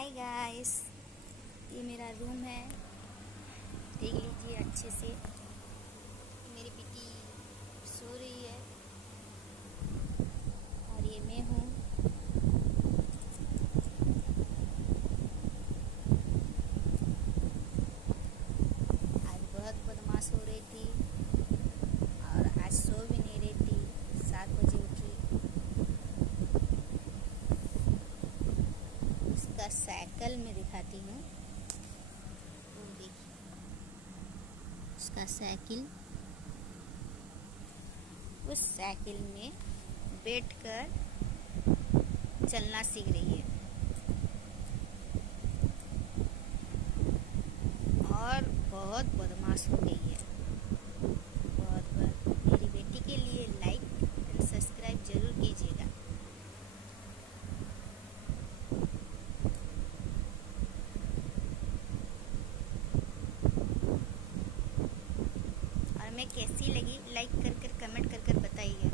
Hi guys, ये मेरा room है। देख लीजिए अच्छे से। मेरी बेटी सो रही है और ये मैं हूँ। आज बहुत बदमाश हो रही थी और आज सो भी नहीं रही थी। 7 बजे उठी। उसका साइकिल में दिखाती हूँ। वो देखिए, उसका साइकिल। उस साइकिल में बैठकर चलना सीख रही है और बहुत बदमाश हो गई है। मेरी बेटी के लिए लाइक एंड सब्सक्राइब जरूर कीजिएगा। और मैं कैसी लगी लाइक कर कमेंट कर बताइएगा।